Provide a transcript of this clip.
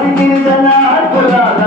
ఆది గిరిజన కులాల